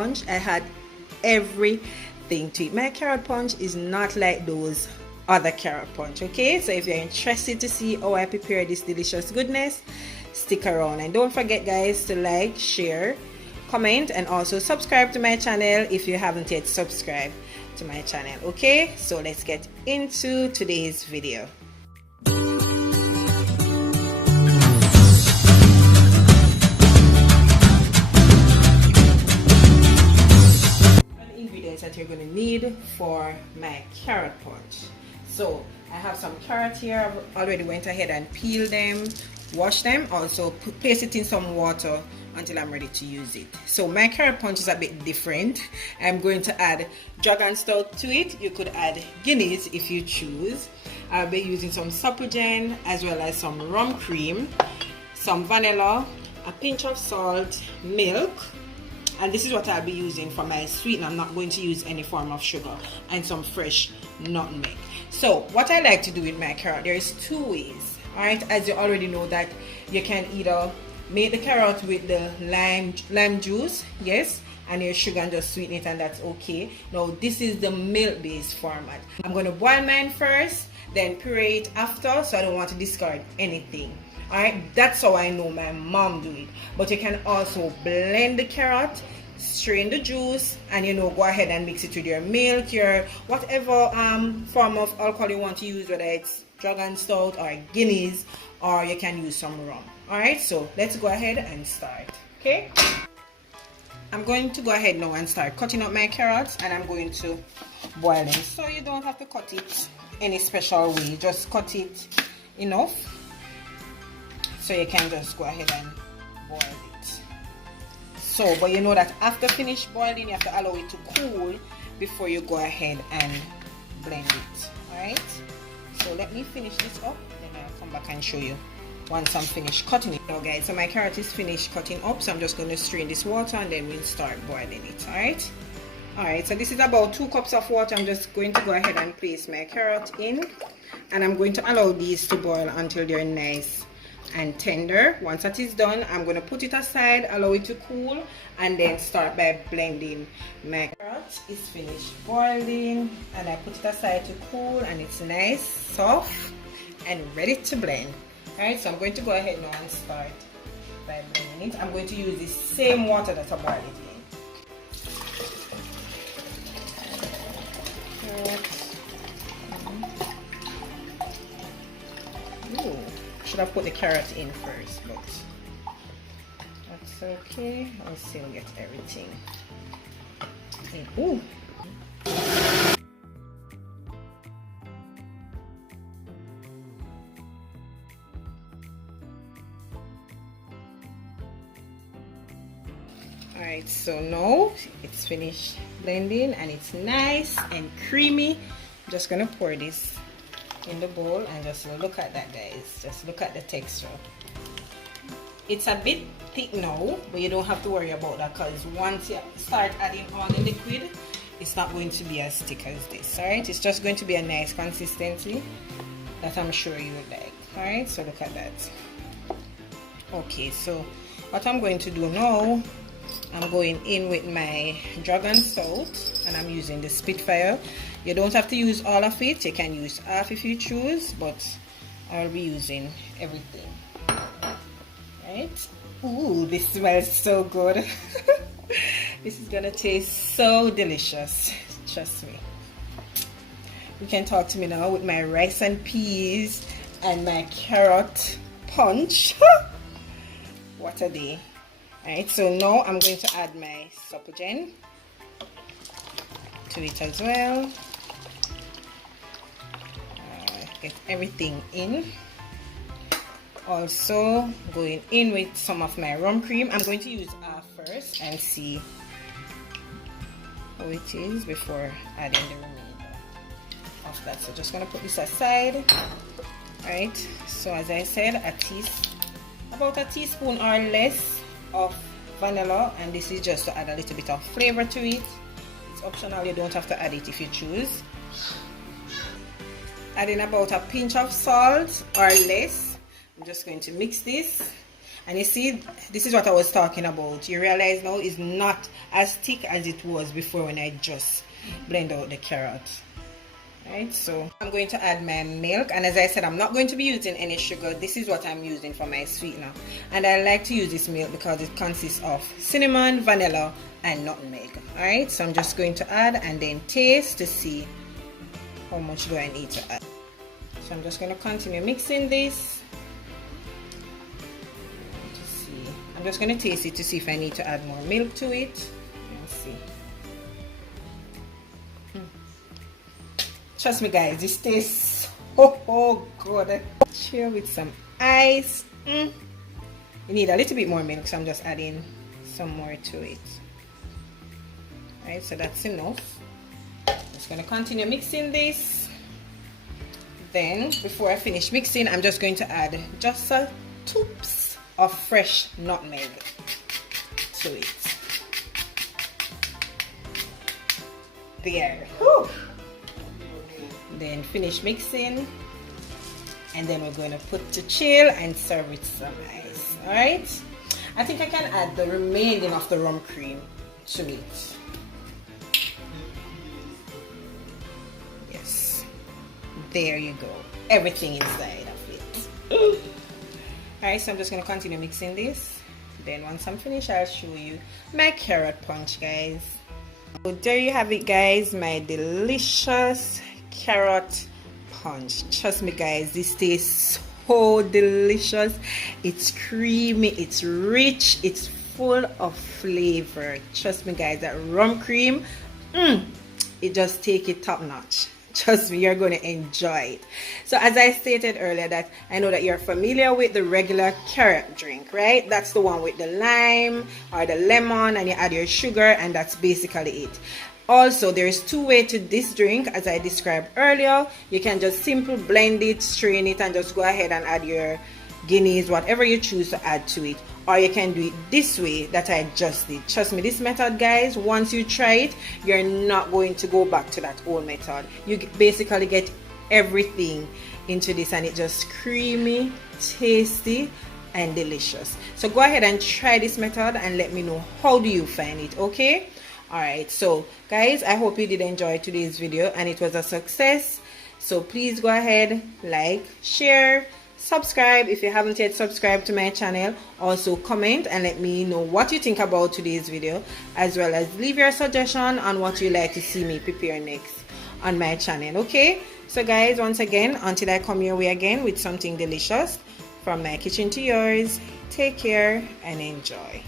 punch. I had everything to it. My carrot punch is not like those other carrot punch, okay? So if you're interested to see how I prepare this delicious goodness, stick around. And don't forget, guys, to like, share, comment, and also subscribe to my channel if you haven't yet subscribed to my channel. Okay, so let's get into today's video. That you're going to need for my carrot punch. So I have some carrot here. I've already went ahead and peeled them, washed them, also place it in some water until I'm ready to use it. So my carrot punch is a bit different. I'm going to add dragon stout to it. You could add Guinness if you choose. I'll be using some supligen as well as some rum cream, some vanilla, a pinch of salt, milk, and this is what I'll be using for my sweetener. I'm not going to use any form of sugar, and some fresh nutmeg. So what I like to do with my carrot, there is two ways. Alright, as you already know that you can either make the carrot with the lime juice, yes, and your sugar and just sweeten it, and that's okay. Now this is the milk based format. I'm going to boil mine first, then puree it after, so I don't want to discard anything. Alright, that's how I know my mom do it. But you can also blend the carrot, strain the juice, and go ahead and mix it with your milk, your whatever form of alcohol you want to use, whether it's dragon stout or Guinness, or you can use some rum. Alright, so let's go ahead and start. Okay, I'm going to go ahead now and start cutting up my carrots, and I'm going to boil them. So you don't have to cut it any special way, just cut it enough so you can just go ahead and boil it. So, but you know that after finish boiling, you have to allow it to cool before you go ahead and blend it. Alright, so let me finish this up, then I'll come back and show you once I'm finished cutting it. Now guys, so my carrot is finished cutting up, so I'm just going to strain this water and then we'll start boiling it. Alright, so this is about 2 cups of water. I'm just going to go ahead and place my carrot in, and I'm going to allow these to boil until they're nice and tender. Once that is done, I'm going to put it aside, allow it to cool, and then start by blending. My carrot is finished boiling, and I put it aside to cool, and it's nice, soft, and ready to blend. Alright, so I'm going to go ahead now and start by blending it. I'm going to use the same water that I boiled it in. Ooh. Should have put the carrot in first, but that's okay. I'll still get everything in. Ooh. Alright, so now it's finished blending and it's nice and creamy. I'm just gonna pour this in the bowl and just look at that, guys. Just look at the texture. It's a bit thick now, but you don't have to worry about that, because once you start adding all the liquid, it's not going to be as thick as this. Alright, it's just going to be a nice consistency that I'm sure you would like. Alright, so look at that. Okay, so what I'm going to do now, I'm going in with my dragon stout, and I'm using the Spitfire. You don't have to use all of it, you can use half if you choose, but I'll be using everything. Right? Ooh, this smells so good. This is gonna taste so delicious, trust me. You can talk to me now with my rice and peas and my carrot punch. What a day. Alright, so now I'm going to add my supligen to it as well. Get everything in. Also going in with some of my rum cream. I'm going to use half first and see how it is before adding the remainder of that. So just going to put this aside. Alright, so as I said, about a teaspoon or less of vanilla, and this is just to add a little bit of flavor to it. It's optional, you don't have to add it if you choose. Adding about a pinch of salt or less. I'm just going to mix this, And you see, this is what I was talking about. You realize now it's not as thick as it was before when I just blend out the carrot. Right, so I'm going to add my milk, and as I said, I'm not going to be using any sugar. This is what I'm using for my sweetener, and I like to use this milk because it consists of cinnamon, vanilla, and nutmeg. All right, so I'm just going to add and then taste to see how much do I need to add. So I'm just going to continue mixing this to see. I'm just going to taste it to see if I need to add more milk to it. Let's see. Trust me guys, this tastes so good. Share with some ice. You need a little bit more milk, so I'm just adding some more to it. Alright, so that's enough. Just gonna continue mixing this. Then before I finish mixing, I'm just going to add just a toops of fresh nutmeg to it. There. Whew. Then finish mixing, and then we're going to put to chill and serve with some ice. All right, I think I can add the remaining of the rum cream to it. Yes, there you go, everything inside of it. All right, so I'm just going to continue mixing this. Then once I'm finished, I'll show you my carrot punch, guys. So there you have it, guys, my delicious carrot punch. Trust me guys, this tastes so delicious. It's creamy, it's rich, it's full of flavor. Trust me guys, that rum cream, it just take it top notch. Trust me, you're going to enjoy it. So as I stated earlier, that I know that you're familiar with the regular carrot drink, right? That's the one with the lime or the lemon, and you add your sugar, and that's basically it. Also, there's two ways to this drink, as I described earlier. You can just simply blend it, strain it, and just go ahead and add your Guinness, whatever you choose to add to it. Or you can do it this way that I just did. Trust me, this method, guys, once you try it, you're not going to go back to that old method. You basically get everything into this, and it's just creamy, tasty, and delicious. So go ahead and try this method and let me know how do you find it, okay? Alright, so guys, I hope you did enjoy today's video and it was a success. So please go ahead, like, share, subscribe if you haven't yet subscribed to my channel. Also comment and let me know what you think about today's video, as well as leave your suggestion on what you like to see me prepare next on my channel, okay? So guys, once again, until I come your way again with something delicious, from my kitchen to yours, take care and enjoy.